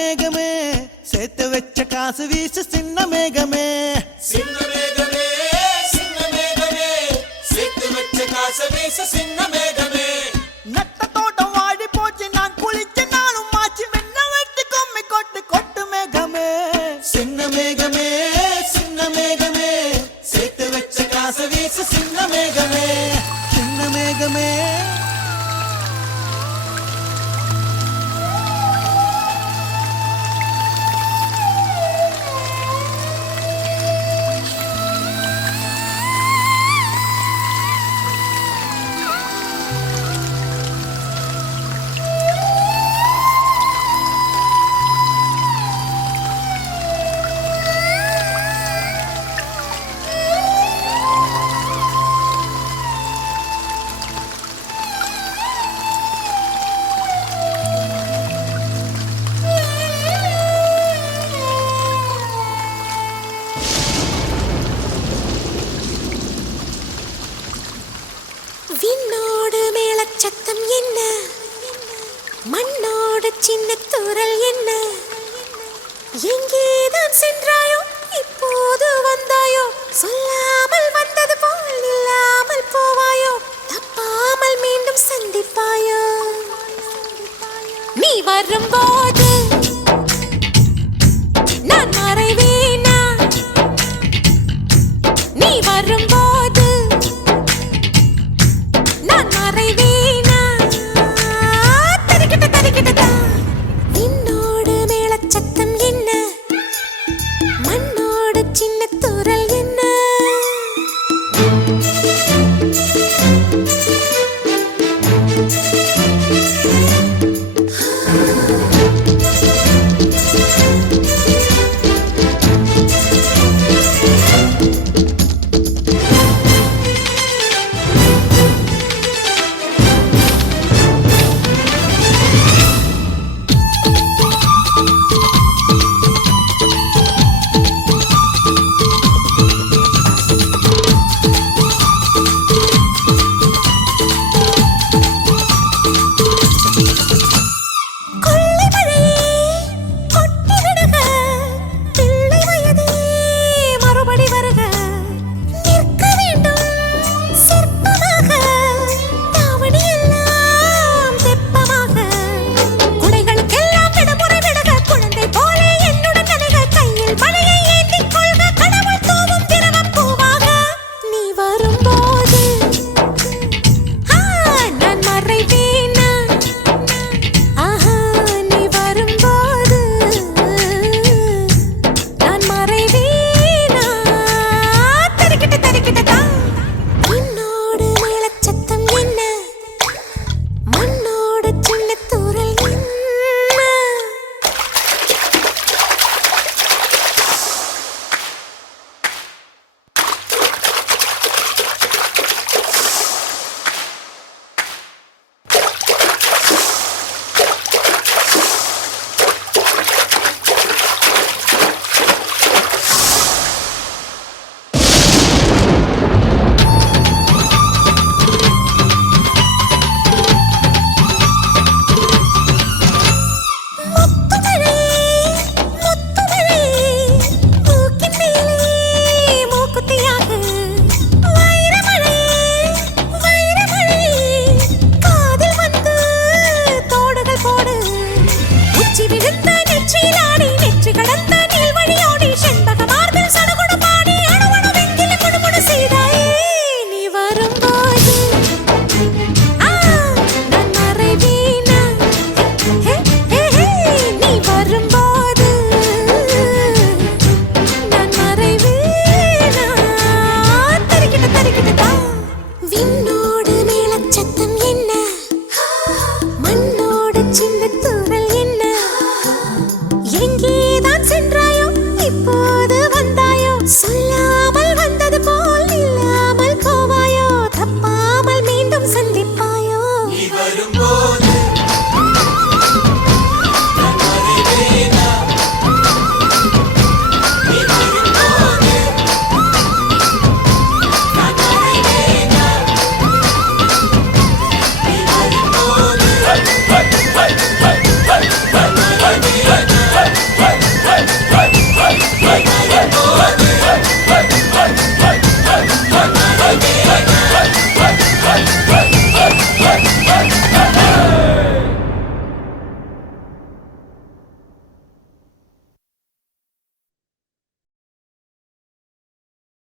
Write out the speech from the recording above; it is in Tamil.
மேகமே சேர்த்து வச்ச காசு வீசு சின்ன மேகமே சின்ன மேகமே சின்ன மேகமே சேர்த்து வச்ச காசு வீசு சின்ன மேகமே நட்ட தோட்டம் வாடி போச்சு நான் குளிச்ச நானும் மாச்சு மென்ன வெட்டி கொம்மி கொட்டு கொட்டு மேகமே சின்ன மேகமே சேர்த்து வச்ச காசு வீசு சின்ன மேகமே சின்ன மேகமே விண்ணோடு மேளச்சத்தம் என்ன மண்ணோடு சின்ன தூரல் என்ன எங்கேதான் சென்றாயோ இப்போது வந்தாயோ சொல்லாமல் வந்தது போல் இல்லாமல் போவாயோ தப்பாமல் மீண்டும் சந்திப்பாயோ நீ வரும்போது நான் மறைவேனா நீ வரும்போது விண்ணோடு மேளச்சத்தம் என்ன மண்ணோடு சின்ன தூரல் என்ன சின்ன தூரல் என்ன எங்கேதான் சென்றாயோ இப்போ